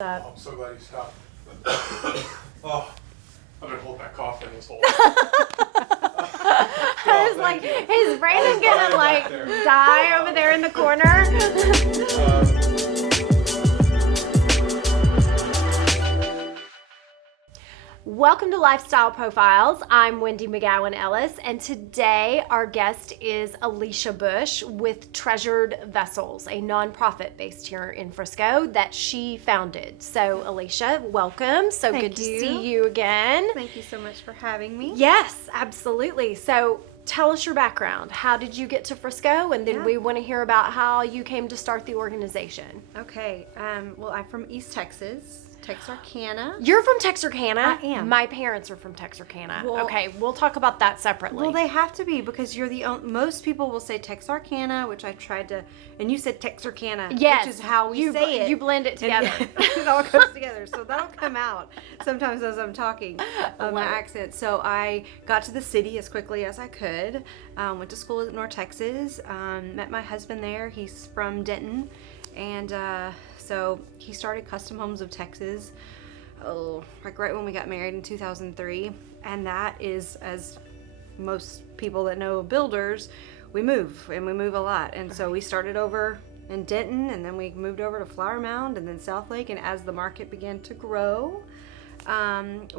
I'm so glad you stopped. Oh, I've been holding that cough in this whole I was like, is Brandon gonna like die over there in the corner? Welcome to Lifestyle Profiles. I'm Wendy McGowan Ellis, and today our guest is Alicia Bush with Treasured Vessels, a nonprofit based here in Frisco that she founded. So, Alicia, welcome. So good to see you again. Thank you so much for having me. Yes, absolutely. So, tell us your background. How did you get to Frisco? And then we want to hear about how you came to start the organization. Okay. Well, I'm from East Texas. Texarkana. You're from Texarkana? I am. My parents are from Texarkana. Well, okay, we'll talk about that separately. Well, they have to be because you're the only, most people will say Texarkana, which I tried to, and you said Texarkana, yes, which is how we say it. You blend it together. It all comes together. So that'll come out sometimes as I'm talking, my accent. So I got to the city as quickly as I could, went to school at North Texas, met my husband there. He's from Denton, and so he started Custom Homes of Texas, like right when we got married in 2003. And that is, as most people that know builders, we move, and we move a lot. And so we started over in Denton, and then we moved over to Flower Mound, and then South Lake. And as the market began to grow,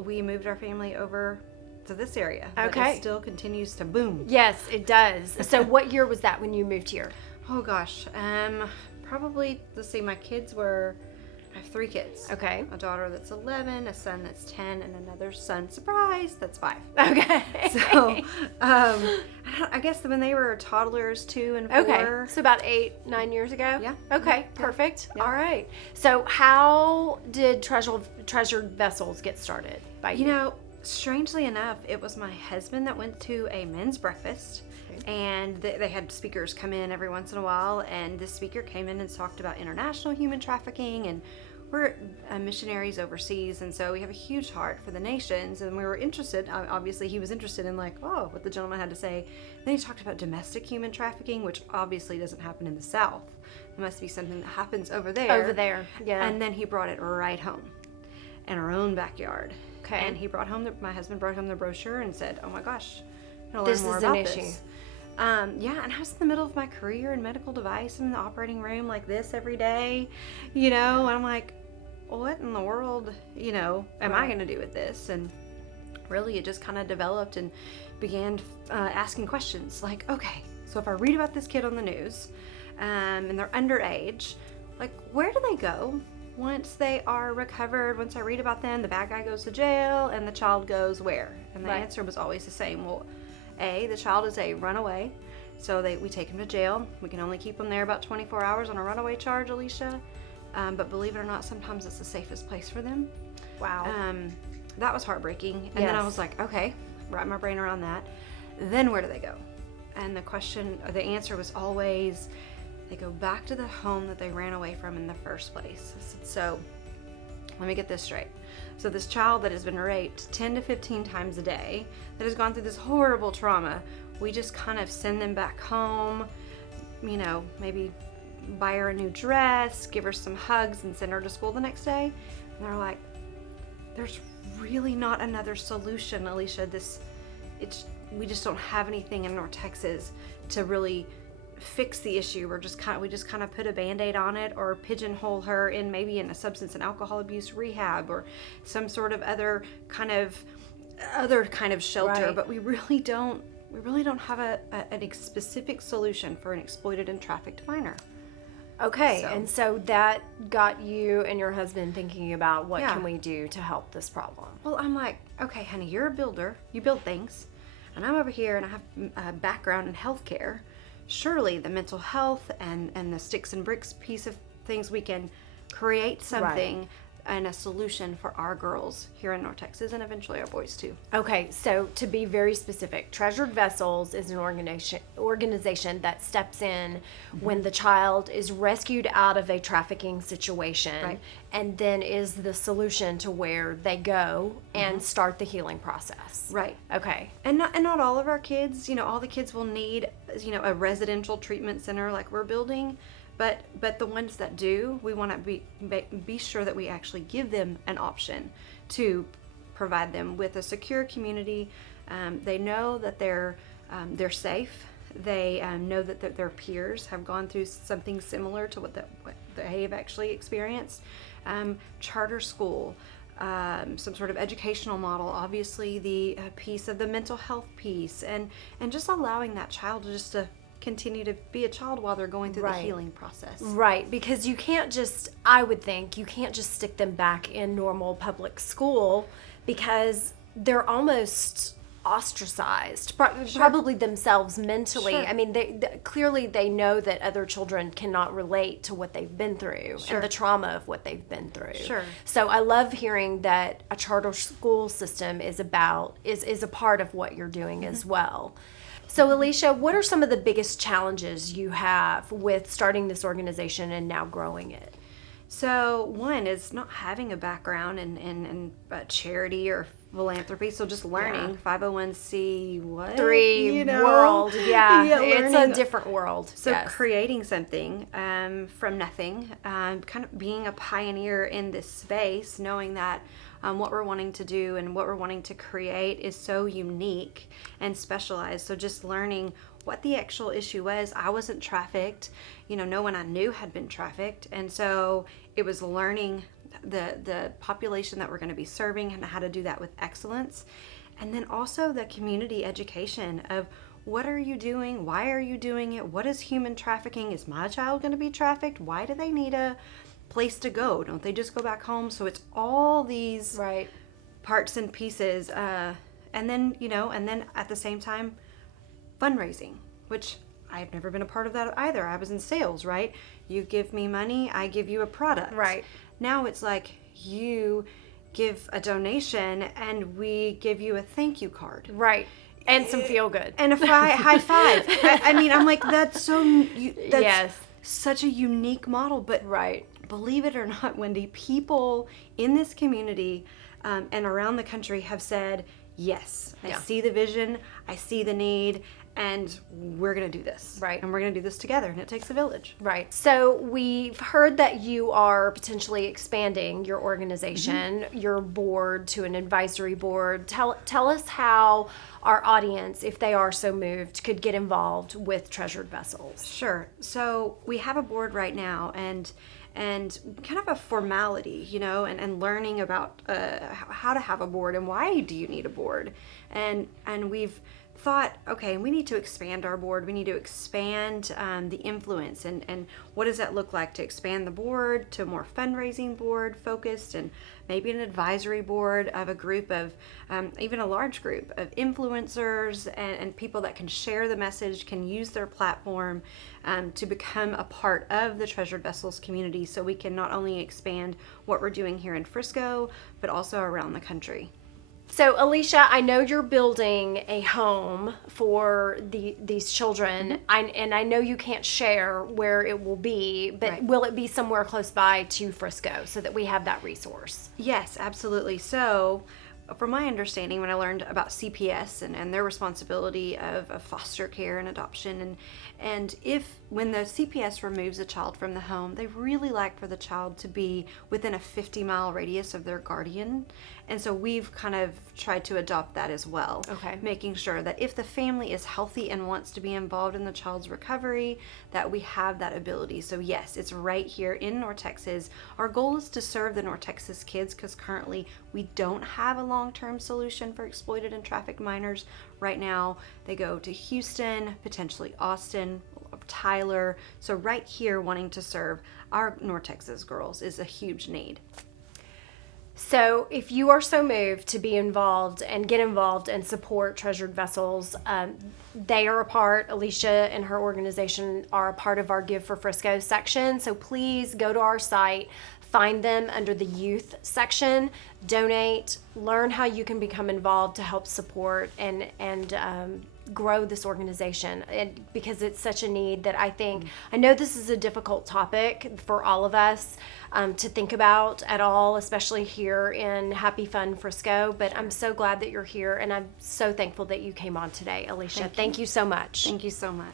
we moved our family over to this area. Okay. But it still continues to boom. Yes, it does. So what year was that when you moved here? Oh gosh, probably, let's see, my kids were, I have 3 kids. Okay. A daughter that's 11, a son that's 10, and another son, surprise, that's 5. Okay. So, I guess when they were toddlers, 2 and 4. Okay, so about 8-9 years ago? Yeah. Okay, perfect. Yeah. All right. So how did Treasured Vessels get started by you? You know, strangely enough, it was my husband that went to a men's breakfast. And they had speakers come in every once in a while, and this speaker came in and talked about international human trafficking, and we're missionaries overseas, and so we have a huge heart for the nations, and we were interested. Obviously he was interested in what the gentleman had to say. Then he talked about domestic human trafficking, which obviously doesn't happen in the South. It must be something that happens over there. Yeah. And then he brought it right home in our own backyard. Okay. And he brought home my husband brought home the brochure and said, oh my gosh, I'm this learn more is about an this. issue. And I was in the middle of my career in medical device in the operating room like this every day, and I'm like, what in the world, am I going to do with this? And really it just kind of developed and began asking questions like, okay, so if I read about this kid on the news and they're underage, like where do they go once they are recovered? Once I read about them, the bad guy goes to jail and the child goes where? And the answer was always the same. Well, the child is a runaway, so we take him to jail. We can only keep them there about 24 hours on a runaway charge, Alicia. But believe it or not, sometimes it's the safest place for them. Wow. That was heartbreaking. And then I was like, okay, wrap my brain around that. Then where do they go? And the answer was always, they go back to the home that they ran away from in the first place. So let me get this straight. So this child that has been raped 10 to 15 times a day, that has gone through this horrible trauma, we just kind of send them back home, maybe buy her a new dress, give her some hugs, and send her to school the next day. And they're like, there's really not another solution, Alicia. We just don't have anything in North Texas to really fix the issue. We just kind of put a band-aid on it, or pigeonhole her in maybe in a substance and alcohol abuse rehab or some sort of other kind of shelter. Right. But we really don't have a specific solution for an exploited and trafficked minor. Okay, and so that got you and your husband thinking about what can we do to help this problem? Well, I'm like, okay, honey, you're a builder, you build things, and I'm over here and I have a background in healthcare. Surely the mental health and the sticks and bricks piece of things, we can create something and a solution for our girls here in North Texas, and eventually our boys too. Okay, so to be very specific, Treasured Vessels is an organization that steps in when the child is rescued out of a trafficking situation, and then is the solution to where they go and start the healing process. Right. Okay. And not all of our kids, all the kids will need, a residential treatment center like we're building. But the ones that do, we want to be sure that we actually give them an option to provide them with a secure community. They know that they're safe. They know that their peers have gone through something similar to what they have actually experienced. Charter school, some sort of educational model, obviously the piece of the mental health piece, and just allowing that child to continue to be a child while they're going through the healing process. Right, because I would think, you can't just stick them back in normal public school because they're almost ostracized, probably themselves mentally. Sure. I mean, clearly they know that other children cannot relate to what they've been through and the trauma of what they've been through. Sure. So I love hearing that a charter school system is a part of what you're doing as well. So Alicia, what are some of the biggest challenges you have with starting this organization and now growing it? So one is not having a background in charity or philanthropy, so just learning 501c world. It's a different world. So creating something from nothing, kind of being a pioneer in this space, knowing that what we're wanting to do and what we're wanting to create is so unique and specialized. So just learning what the actual issue was. I wasn't trafficked. No one I knew had been trafficked. And so it was learning the population that we're going to be serving and how to do that with excellence. And then also the community education of what are you doing? Why are you doing it? What is human trafficking? Is my child going to be trafficked? Why do they need a place to go? Don't they just go back home? So it's all these parts and pieces. And then at the same time, fundraising, which I've never been a part of that either. I was in sales, right? You give me money, I give you a product. Right. Now it's like you give a donation and we give you a thank you card. Right. And some feel good. And a high five. I mean, I'm like, that's such a unique model. But believe it or not, Wendy, people in this community and around the country have said, yes, I see the vision, I see the need, and we're going to do this. Right. And we're going to do this together, and it takes a village. Right. So we've heard that you are potentially expanding your organization, your board, to an advisory board. Tell us how our audience, if they are so moved, could get involved with Treasured Vessels. Sure. So we have a board right now, and kind of a formality, and learning about how to have a board and why do you need a board. And we've thought, okay, we need to expand our board. We need to expand the influence, and what does that look like to expand the board to a more fundraising board focused, and maybe an advisory board of a group of, even a large group of influencers and people that can share the message, can use their platform to become a part of the Treasured Vessels community, so we can not only expand what we're doing here in Frisco, but also around the country. So, Alicia, I know you're building a home for these children, and I know you can't share where it will be, but will it be somewhere close by to Frisco so that we have that resource? Yes, absolutely. So, from my understanding, when I learned about CPS and their responsibility of foster care and adoption, and when the CPS removes a child from the home, they really like for the child to be within a 50-mile radius of their guardian. And so we've kind of tried to adopt that as well. Okay. Making sure that if the family is healthy and wants to be involved in the child's recovery, that we have that ability. So yes, it's right here in North Texas. Our goal is to serve the North Texas kids, because currently we don't have a long-term solution for exploited and trafficked minors. Right now, they go to Houston, potentially Austin, Tyler. So right here, wanting to serve our North Texas girls is a huge need. So if you are so moved to be involved and get involved and support Treasured Vessels, they are a part, Alicia and her organization are a part of our Give for Frisco section. So please go to our site, find them under the youth section, donate, learn how you can become involved to help support and grow this organization, and because it's such a need that I know this is a difficult topic for all of us to think about at all, especially here in Happy Fun Frisco, but I'm so glad that you're here, and I'm so thankful that you came on today, Alicia. Thank you so much. Thank you so much.